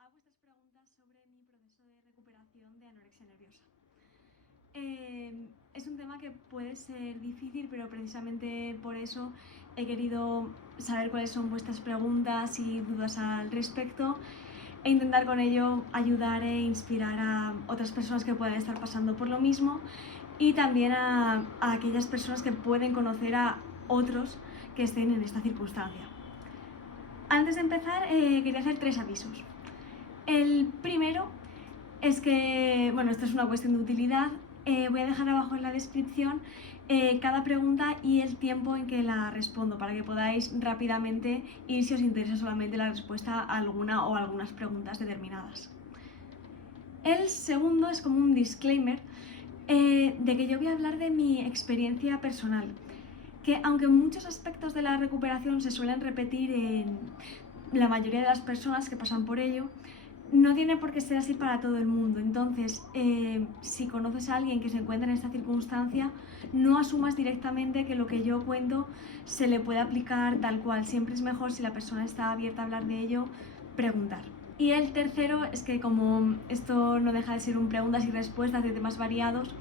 a vuestras preguntas sobre mi proceso de recuperación de anorexia nerviosa. Es un tema que puede ser difícil, pero precisamente por eso he querido saber cuáles son vuestras preguntas y dudas al respecto e intentar con ello ayudar e inspirar a otras personas que pueden estar pasando por lo mismo y también a aquellas personas que pueden conocer a otros que estén en esta circunstancia. Antes de empezar, quería hacer 3 avisos. El primero es que, bueno, esto es una cuestión de utilidad. Voy a dejar abajo en la descripción cada pregunta y el tiempo en que la respondo para que podáis rápidamente ir si os interesa solamente la respuesta a alguna o algunas preguntas determinadas. El segundo es como un disclaimer de que yo voy a hablar de mi experiencia personal, que aunque muchos aspectos de la recuperación se suelen repetir en la mayoría de las personas que pasan por ello, no tiene por qué ser así para todo el mundo. Entonces, si conoces a alguien que se encuentra en esta circunstancia, no asumas directamente que lo que yo cuento se le puede aplicar tal cual. Siempre es mejor, si la persona está abierta a hablar de ello, preguntar. Y el tercero es que, como esto no deja de ser un preguntas y respuestas de temas variados,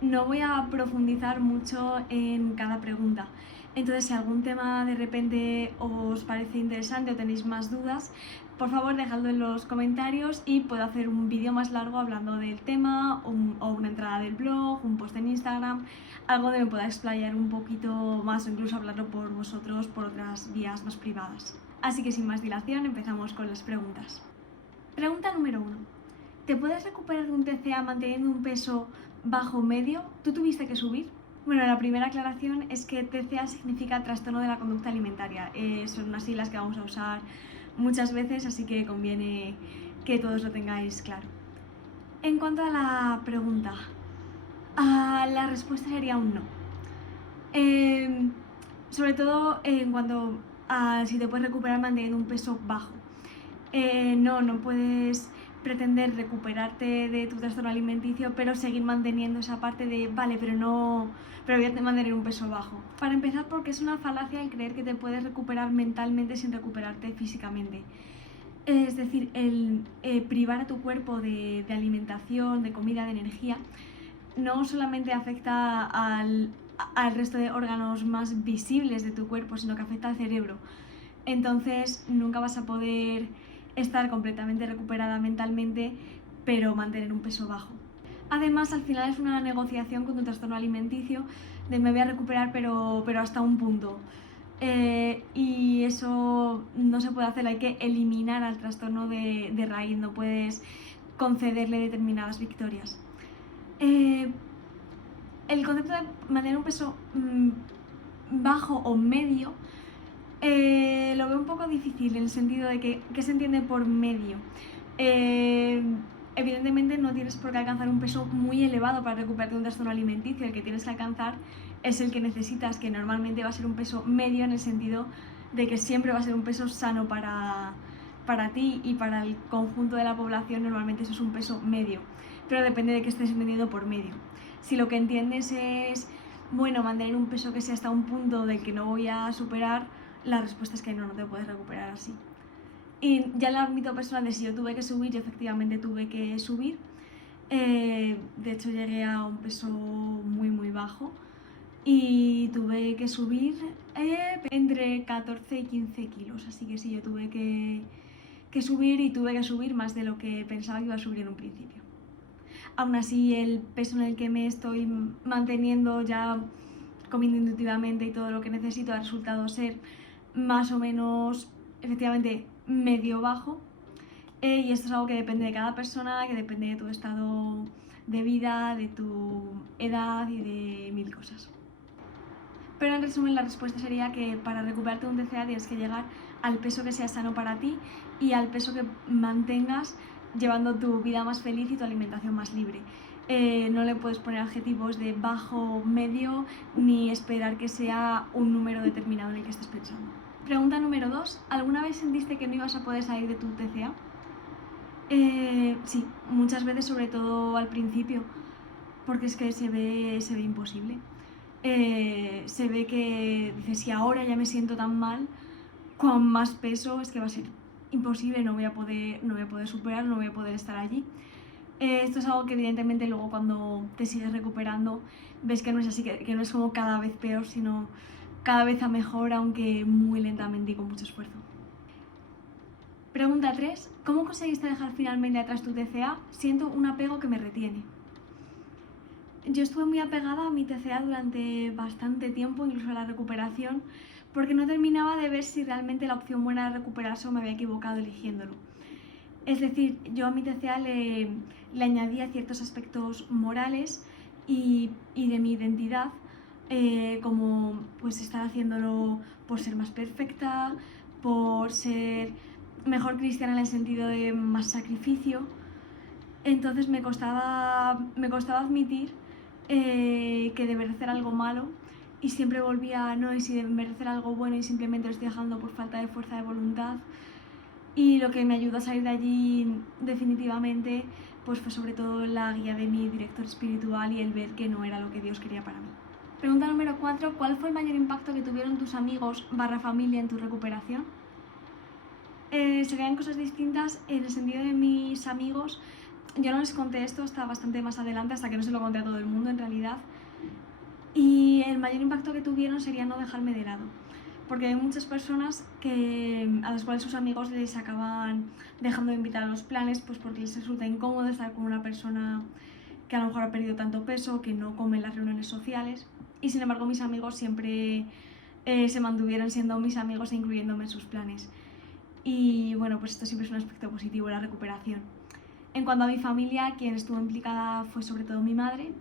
no voy a profundizar mucho en cada pregunta. Entonces, si algún tema de repente os parece interesante o tenéis más dudas, por favor dejadlo en los comentarios y puedo hacer un vídeo más largo hablando del tema o una entrada del blog, un post en Instagram, algo donde me pueda explayar un poquito más o incluso hablarlo por vosotros por otras vías más privadas. Así que sin más dilación empezamos con las preguntas. Pregunta número 1. ¿Te puedes recuperar de un TCA manteniendo un peso bajo o medio? ¿Tú tuviste que subir? Bueno, la primera aclaración es que TCA significa trastorno de la conducta alimentaria. Son unas siglas que vamos a usar muchas veces, así que conviene que todos lo tengáis claro. En cuanto a la pregunta, la respuesta sería un no. Sobre todo en cuanto a si te puedes recuperar manteniendo un peso bajo. No puedes pretender recuperarte de tu trastorno alimenticio pero seguir manteniendo esa parte de vale, pero voy a mantener un peso bajo. Para empezar, porque es una falacia el creer que te puedes recuperar mentalmente sin recuperarte físicamente. Es decir, el privar a tu cuerpo de alimentación, de comida, de energía, no solamente afecta al resto de órganos más visibles de tu cuerpo, sino que afecta al cerebro. Entonces nunca vas a poder estar completamente recuperada mentalmente, pero mantener un peso bajo. Además, al final es una negociación con tu trastorno alimenticio de me voy a recuperar, pero hasta un punto. Y eso no se puede hacer, hay que eliminar al trastorno de raíz, no puedes concederle determinadas victorias. El concepto de mantener un peso bajo o medio lo veo un poco difícil en el sentido de que ¿qué se entiende por medio? Evidentemente no tienes por qué alcanzar un peso muy elevado para recuperarte de un trastorno alimenticio. El que tienes que alcanzar es el que necesitas, que normalmente va a ser un peso medio, en el sentido de que siempre va a ser un peso sano para ti y para el conjunto de la población. Normalmente eso es un peso medio, pero depende de qué estés entendiendo por medio. Si lo que entiendes es, bueno, mantener un peso que sea hasta un punto del que no voy a superar, la respuesta es que no te puedes recuperar así. Y ya el ámbito personal de si yo tuve que subir, yo efectivamente tuve que subir. De hecho llegué a un peso muy bajo y tuve que subir entre 14 y 15 kilos. Así que sí, yo tuve que subir, y tuve que subir más de lo que pensaba que iba a subir en un principio. Aún así, el peso en el que me estoy manteniendo, ya comiendo intuitivamente y todo lo que necesito, ha resultado ser más o menos, efectivamente, medio bajo. Y esto es algo que depende de cada persona, que depende de tu estado de vida, de tu edad y de mil cosas. Pero en resumen, la respuesta sería que para recuperarte de un TCA tienes que llegar al peso que sea sano para ti y al peso que mantengas llevando tu vida más feliz y tu alimentación más libre. No le puedes poner adjetivos de bajo, medio, ni esperar que sea un número determinado en el que estés pensando. Pregunta número 2. ¿Alguna vez sentiste que no ibas a poder salir de tu TCA? Sí, muchas veces, sobre todo al principio, porque es que se ve imposible. Se ve que dices, si ahora ya me siento tan mal, con más peso es que va a ser imposible, no voy a poder superar, no voy a poder estar allí. Esto es algo que evidentemente luego cuando te sigues recuperando ves que no es así, que no es como cada vez peor, sino cada vez a mejor, aunque muy lentamente y con mucho esfuerzo. Pregunta 3. ¿Cómo conseguiste dejar finalmente atrás tu TCA? Siento un apego que me retiene. Yo estuve muy apegada a mi TCA durante bastante tiempo, incluso a la recuperación, porque no terminaba de ver si realmente la opción buena era recuperarse o me había equivocado eligiéndolo. Es decir, yo a mi TCA le añadía ciertos aspectos morales y de mi identidad, como pues estar haciéndolo por ser más perfecta, por ser mejor cristiana en el sentido de más sacrificio. Entonces me costaba admitir que deber hacer algo malo, y siempre volvía a no, y si deber hacer algo bueno y simplemente lo estoy dejando por falta de fuerza de voluntad. Y lo que me ayudó a salir de allí definitivamente pues fue sobre todo la guía de mi director espiritual y el ver que no era lo que Dios quería para mí. Pregunta número 4. ¿Cuál fue el mayor impacto que tuvieron tus amigos / familia en tu recuperación? Serían cosas distintas en el sentido de mis amigos. Yo no les conté esto hasta bastante más adelante, hasta que no se lo conté a todo el mundo en realidad. Y el mayor impacto que tuvieron sería no dejarme de lado. Porque hay muchas personas a las cuales sus amigos les acaban dejando de invitar a los planes, pues porque les resulta incómodo estar con una persona que a lo mejor ha perdido tanto peso, que no come en las reuniones sociales. Y sin embargo mis amigos siempre se mantuvieron siendo mis amigos e incluyéndome en sus planes. Y bueno, pues esto siempre es un aspecto positivo de la recuperación. En cuanto a mi familia, quien estuvo implicada fue sobre todo mi madre.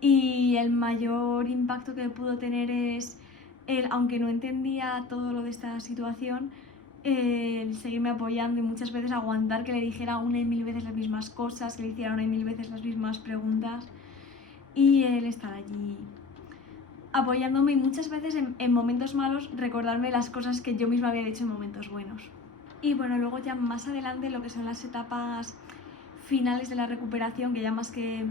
Y el mayor impacto que pudo tener es aunque no entendía todo lo de esta situación, el seguirme apoyando y muchas veces aguantar que le dijera una y mil veces las mismas cosas, que le hiciera una y mil veces las mismas preguntas, y él estar allí apoyándome, y muchas veces en momentos malos recordarme las cosas que yo misma había dicho en momentos buenos. Y bueno, luego ya más adelante lo que son las etapas finales de la recuperación, que ya más que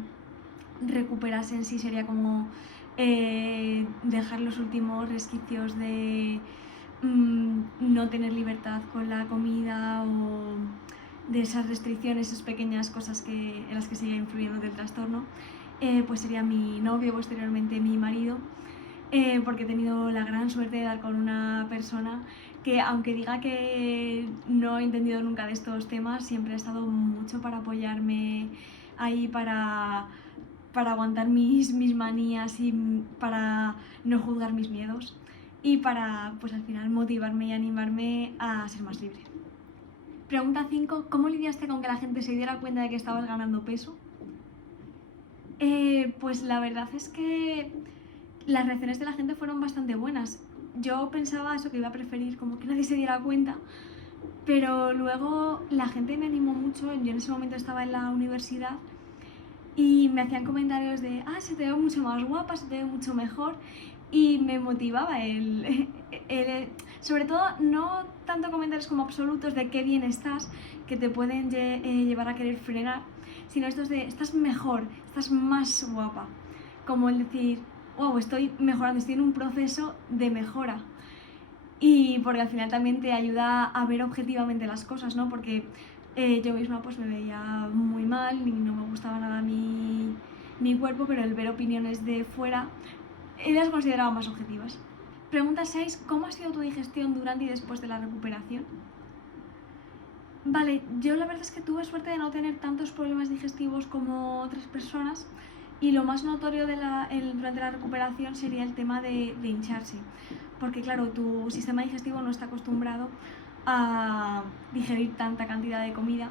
recuperarse en sí sería como dejar los últimos resquicios de no tener libertad con la comida, o de esas restricciones, esas pequeñas cosas en las que sigue influyendo del trastorno, pues sería mi novio, posteriormente mi marido, porque he tenido la gran suerte de dar con una persona que, aunque diga que no he entendido nunca de estos temas, siempre ha estado mucho para apoyarme ahí, para aguantar mis manías y para no juzgar mis miedos, y para pues al final motivarme y animarme a ser más libre. Pregunta 5. ¿Cómo lidiaste con que la gente se diera cuenta de que estabas ganando peso? Pues la verdad es que las reacciones de la gente fueron bastante buenas. Yo pensaba eso, que iba a preferir como que nadie se diera cuenta, pero luego la gente me animó mucho. Yo en ese momento estaba en la universidad y me hacían comentarios de se te ve mucho más guapa, se te ve mucho mejor, y me motivaba sobre todo no tanto comentarios como absolutos de qué bien estás, que te pueden llevar a querer frenar, sino estos de estás mejor, estás más guapa, como el decir wow, estoy mejorando, estoy en un proceso de mejora. Y porque al final también te ayuda a ver objetivamente las cosas, ¿no? Porque yo misma pues me veía muy mal y no me gustaba nada mi cuerpo, pero el ver opiniones de fuera las consideraba más objetivas. Pregunta 6. ¿Cómo ha sido tu digestión durante y después de la recuperación? Vale, yo la verdad es que tuve suerte de no tener tantos problemas digestivos como otras personas, y lo más notorio durante la recuperación sería el tema de hincharse, porque claro, tu sistema digestivo no está acostumbrado a digerir tanta cantidad de comida,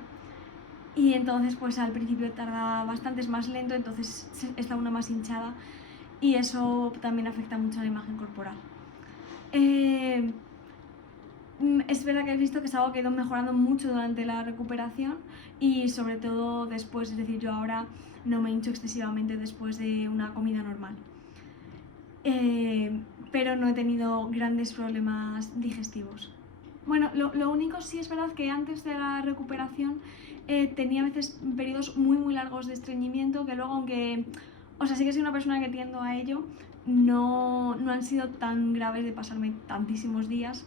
y entonces pues al principio tarda bastante, es más lento, entonces está una más hinchada, y eso también afecta mucho a la imagen corporal. Es verdad que he visto que es algo que ha ido mejorando mucho durante la recuperación y sobre todo después, es decir, yo ahora no me hincho excesivamente después de una comida normal. Pero no he tenido grandes problemas digestivos. Bueno, lo único sí es verdad que antes de la recuperación tenía a veces periodos muy largos de estreñimiento, que luego, aunque, o sea, sí que soy una persona que tiendo a ello, no han sido tan graves de pasarme tantísimos días.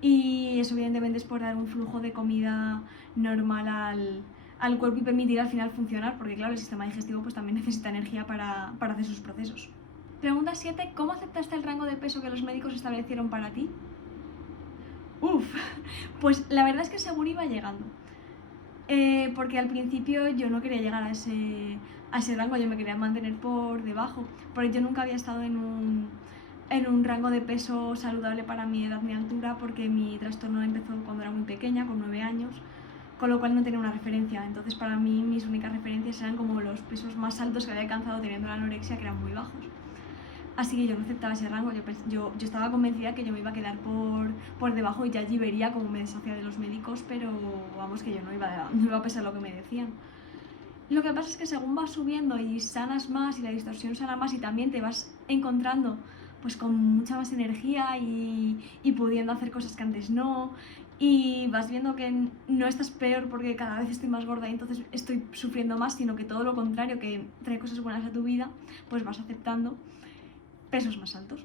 y eso evidentemente es por dar un flujo de comida normal al cuerpo y permitir al final funcionar, porque claro, el sistema digestivo pues también necesita energía para hacer sus procesos. Pregunta 7. ¿Cómo aceptaste el rango de peso que los médicos establecieron para ti? Pues la verdad es que según iba llegando. Porque al principio yo no quería llegar a ese rango, yo me quería mantener por debajo, porque yo nunca había estado en un rango de peso saludable para mi edad, mi altura, porque mi trastorno empezó cuando era muy pequeña, con 9 años, con lo cual no tenía una referencia. Entonces para mí mis únicas referencias eran como los pesos más altos que había alcanzado teniendo la anorexia, que eran muy bajos. Así que yo no aceptaba ese rango, yo estaba convencida que yo me iba a quedar por debajo y ya allí vería cómo me deshacía de los médicos, pero vamos, que yo no iba a pesar lo que me decían. Lo que pasa es que según vas subiendo y sanas más y la distorsión sana más y también te vas encontrando pues con mucha más energía y pudiendo hacer cosas que antes no, y vas viendo que no estás peor porque cada vez estoy más gorda y entonces estoy sufriendo más, sino que todo lo contrario, que trae cosas buenas a tu vida, pues vas aceptando pesos más altos.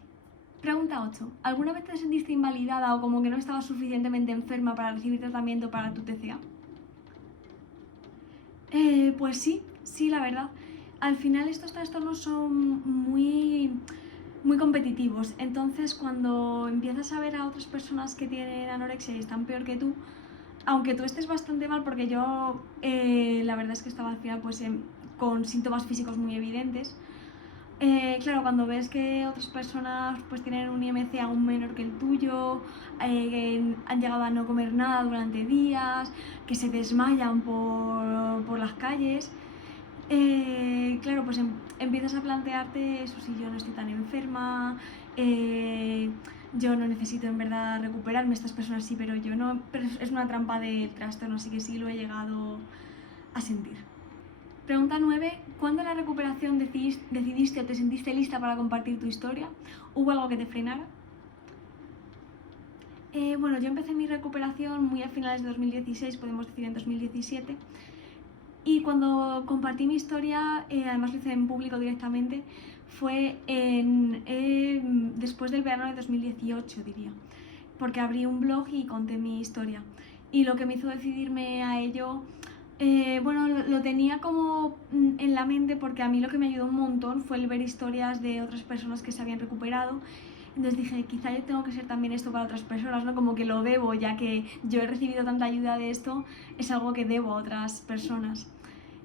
Pregunta 8. ¿Alguna vez te sentiste invalidada o como que no estabas suficientemente enferma para recibir tratamiento para tu TCA? Pues sí, la verdad. Al final estos trastornos son muy competitivos, entonces cuando empiezas a ver a otras personas que tienen anorexia y están peor que tú, aunque tú estés bastante mal, porque yo la verdad es que estaba al final pues con síntomas físicos muy evidentes, claro, cuando ves que otras personas pues tienen un IMC aún menor que el tuyo, que han llegado a no comer nada durante días, que se desmayan por las calles, claro, pues empiezas a plantearte eso, si yo no estoy tan enferma, yo no necesito en verdad recuperarme, estas personas sí, pero yo no, pero es una trampa del trastorno, así que sí lo he llegado a sentir. Pregunta 9. ¿Cuándo en la recuperación decidiste o te sentiste lista para compartir tu historia? ¿Hubo algo que te frenara? Bueno, yo empecé mi recuperación muy a finales de 2016, podemos decir en 2017. Y cuando compartí mi historia, además lo hice en público directamente, fue después del verano de 2018, diría. Porque abrí un blog y conté mi historia. Y lo que me hizo decidirme a ello, bueno, lo tenía como en la mente, porque a mí lo que me ayudó un montón fue el ver historias de otras personas que se habían recuperado. Entonces dije, quizá yo tengo que ser también esto para otras personas, ¿no? Como que lo debo, ya que yo he recibido tanta ayuda de esto, es algo que debo a otras personas.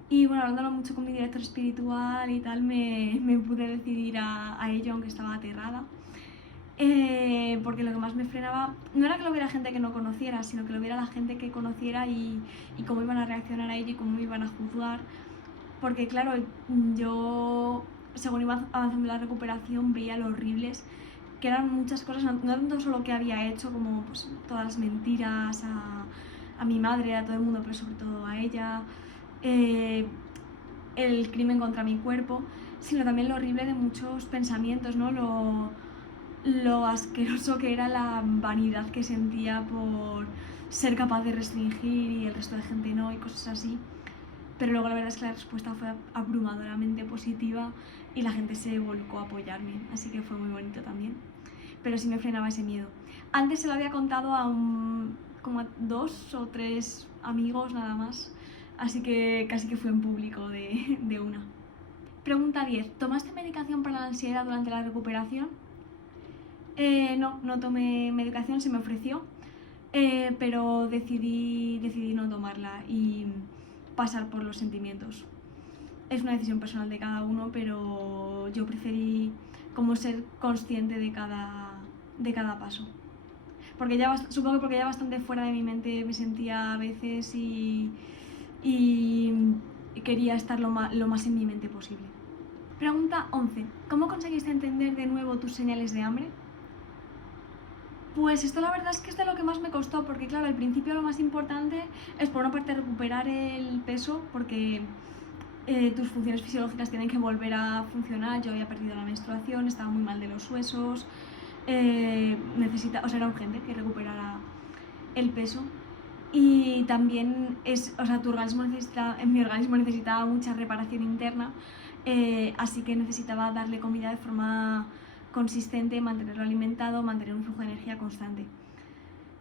Y bueno, hablándolo mucho con mi director espiritual y tal, me pude decidir a ello, aunque estaba aterrada. Porque lo que más me frenaba no era que lo viera gente que no conociera, sino que lo viera la gente que conociera y cómo iban a reaccionar a ello y cómo me iban a juzgar. Porque claro, yo según iba avanzando la recuperación veía lo horribles que eran muchas cosas, no tanto solo que había hecho, como pues, todas las mentiras a mi madre, a todo el mundo, pero sobre todo a ella, el crimen contra mi cuerpo, sino también lo horrible de muchos pensamientos, ¿no? Lo asqueroso que era la vanidad que sentía por ser capaz de restringir y el resto de gente no, y cosas así. Pero luego la verdad es que la respuesta fue abrumadoramente positiva y la gente se volcó a apoyarme, así que fue muy bonito también. Pero sí me frenaba ese miedo. Antes se lo había contado como a 2 o 3 amigos nada más, así que casi que fue en público de una. Pregunta 10. ¿Tomaste medicación para la ansiedad durante la recuperación? No tomé medicación, se me ofreció, pero decidí no tomarla y pasar por los sentimientos. Es una decisión personal de cada uno, pero yo preferí como ser consciente de cada paso. Porque supongo que porque ya bastante fuera de mi mente me sentía a veces y quería estar lo más en mi mente posible. Pregunta 11. ¿Cómo conseguiste entender de nuevo tus señales de hambre? Pues esto la verdad es que es de lo que más me costó, porque claro, al principio lo más importante es por una parte recuperar el peso, porque tus funciones fisiológicas tienen que volver a funcionar. Yo había perdido la menstruación, estaba muy mal de los huesos, era urgente que recuperara el peso. Y también mi organismo necesitaba mucha reparación interna, así que necesitaba darle comida de forma consistente, mantenerlo alimentado, mantener un flujo de energía constante.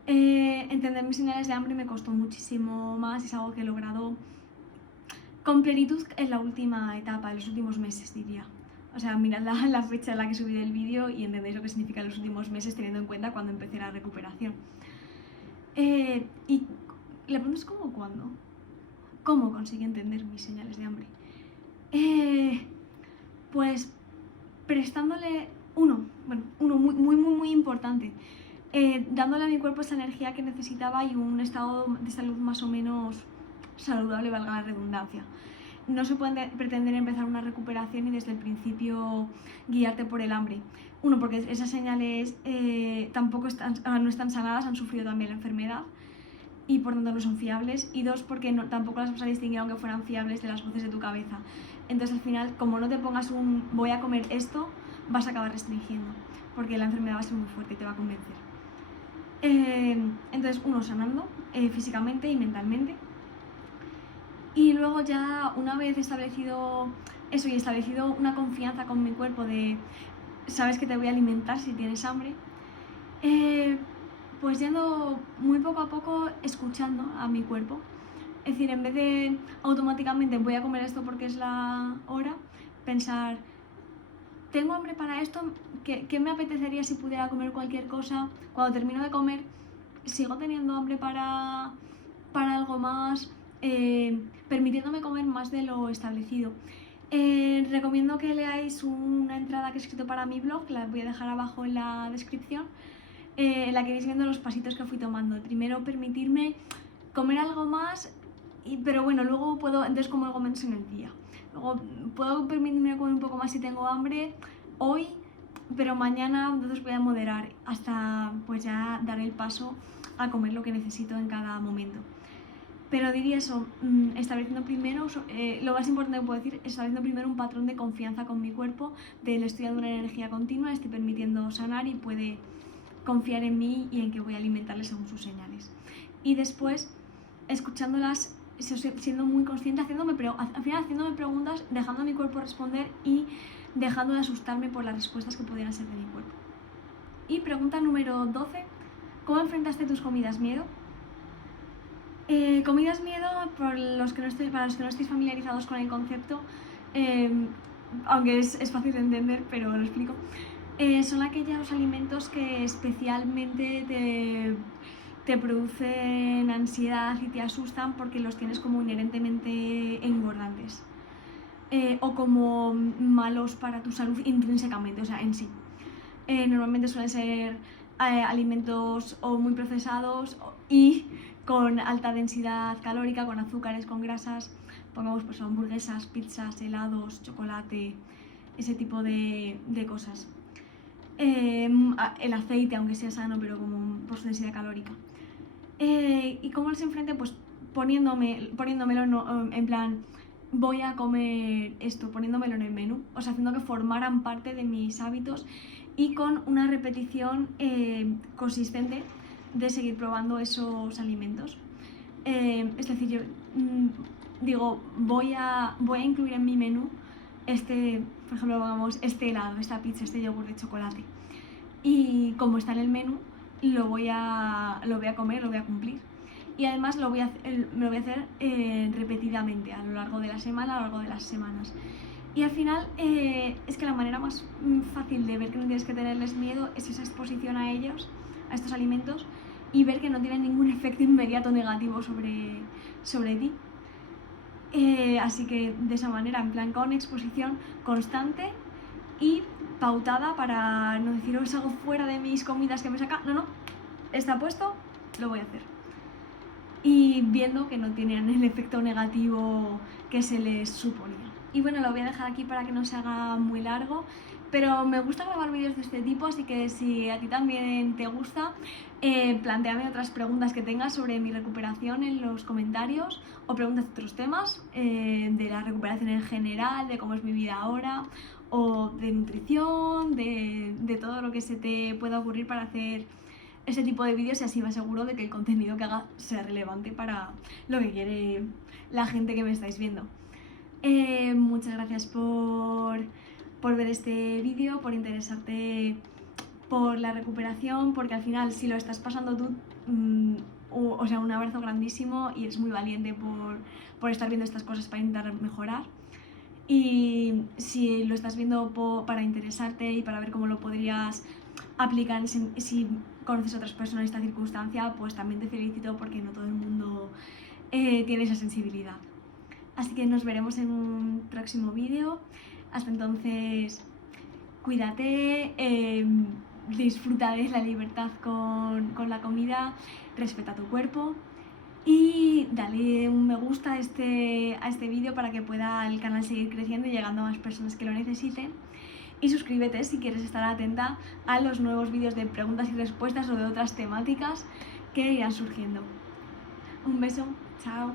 Entender mis señales de hambre me costó muchísimo más, es algo que he logrado con plenitud en la última etapa, en los últimos meses, diría. O sea, mirad la fecha en la que subí el vídeo y entendéis lo que significa los últimos meses, teniendo en cuenta cuando empecé la recuperación. Y la pregunta es ¿cómo o cuándo? ¿Cómo conseguí entender mis señales de hambre? Pues prestándole uno muy importante, dándole a mi cuerpo esa energía que necesitaba y un estado de salud más o menos saludable, valga la redundancia. No se puede pretender empezar una recuperación y desde el principio guiarte por el hambre. Uno, porque esas señales tampoco no están sanadas, han sufrido también la enfermedad y por tanto no son fiables. Y dos, porque tampoco las vas a distinguir aunque fueran fiables de las voces de tu cabeza. Entonces al final, como no te pongas un voy a comer esto, vas a acabar restringiendo, porque la enfermedad va a ser muy fuerte y te va a convencer. Entonces uno, sanando físicamente y mentalmente. Y luego ya una vez establecido eso y establecido una confianza con mi cuerpo de sabes que te voy a alimentar si tienes hambre, pues yendo muy poco a poco escuchando a mi cuerpo. Es decir, en vez de automáticamente voy a comer esto porque es la hora, pensar, tengo hambre para esto, ¿qué me apetecería si pudiera comer cualquier cosa? Cuando termino de comer, sigo teniendo hambre para algo más, permitiéndome comer más de lo establecido. Recomiendo que leáis una entrada que he escrito para mi blog, la voy a dejar abajo en la descripción, en la que vais viendo los pasitos que fui tomando. Primero permitirme comer algo más, pero bueno, luego puedo, entonces como algo menos en el día. Luego puedo permitirme comer un poco más si tengo hambre hoy, pero mañana entonces voy a moderar hasta pues ya dar el paso a comer lo que necesito en cada momento. Pero diría eso, estableciendo primero, lo más importante que puedo decir, estableciendo primero un patrón de confianza con mi cuerpo, de le estoy dando una energía continua, le estoy permitiendo sanar y puede confiar en mí y en que voy a alimentarle según sus señales. Y después, escuchándolas, siendo muy consciente, al final haciéndome preguntas, dejando a mi cuerpo responder y dejando de asustarme por las respuestas que pudieran ser de mi cuerpo. Y pregunta número 12, ¿cómo enfrentaste tus comidas miedo? Comidas miedo, para los que no estéis familiarizados con el concepto, aunque es fácil de entender, pero lo explico, son aquellos alimentos que especialmente te producen ansiedad y te asustan porque los tienes como inherentemente engordantes o como malos para tu salud intrínsecamente, o sea, en sí. Normalmente suelen ser alimentos o muy procesados y con alta densidad calórica, con azúcares, con grasas, pongamos pues hamburguesas, pizzas, helados, chocolate, ese tipo de cosas. El aceite, aunque sea sano, pero como por su densidad calórica. ¿Y cómo los enfrenté? Pues poniéndomelo en plan, voy a comer esto, poniéndomelo en el menú, o sea, haciendo que formaran parte de mis hábitos y con una repetición consistente de seguir probando esos alimentos. Es decir, yo digo, voy a incluir en mi menú por ejemplo, pongamos este helado, esta pizza, este yogur de chocolate. Y como está en el menú, lo voy a comer, lo voy a cumplir. Y además me lo voy a hacer repetidamente a lo largo de la semana, a lo largo de las semanas. Y al final es que la manera más fácil de ver que no tienes que tenerles miedo es esa exposición a ellos, a estos alimentos, y ver que no tienen ningún efecto inmediato negativo sobre ti. Así que de esa manera, en plan con exposición constante y pautada para no decir, es algo fuera de mis comidas que me saca. No, está puesto, lo voy a hacer. Y viendo que no tienen el efecto negativo que se les suponía. Y bueno, lo voy a dejar aquí para que no se haga muy largo, pero me gusta grabar vídeos de este tipo, así que si a ti también te gusta, plantéame otras preguntas que tengas sobre mi recuperación en los comentarios o preguntas de otros temas, de la recuperación en general, de cómo es mi vida ahora o de nutrición, de todo lo que se te pueda ocurrir para hacer este tipo de vídeos y así me aseguro de que el contenido que haga sea relevante para lo que quiere la gente que me estáis viendo. Muchas gracias por ver este vídeo, por interesarte por la recuperación, porque al final si lo estás pasando tú, o sea, un abrazo grandísimo y eres muy valiente por estar viendo estas cosas para intentar mejorar. Y si lo estás viendo para interesarte y para ver cómo lo podrías aplicar si conoces a otras personas en esta circunstancia, pues también te felicito porque no todo el mundo tiene esa sensibilidad. Así que nos veremos en un próximo vídeo. Hasta entonces, cuídate, disfruta de la libertad con la comida, respeta tu cuerpo y dale un me gusta a este vídeo para que pueda el canal seguir creciendo y llegando a más personas que lo necesiten. Y suscríbete si quieres estar atenta a los nuevos vídeos de preguntas y respuestas o de otras temáticas que irán surgiendo. Un beso, chao.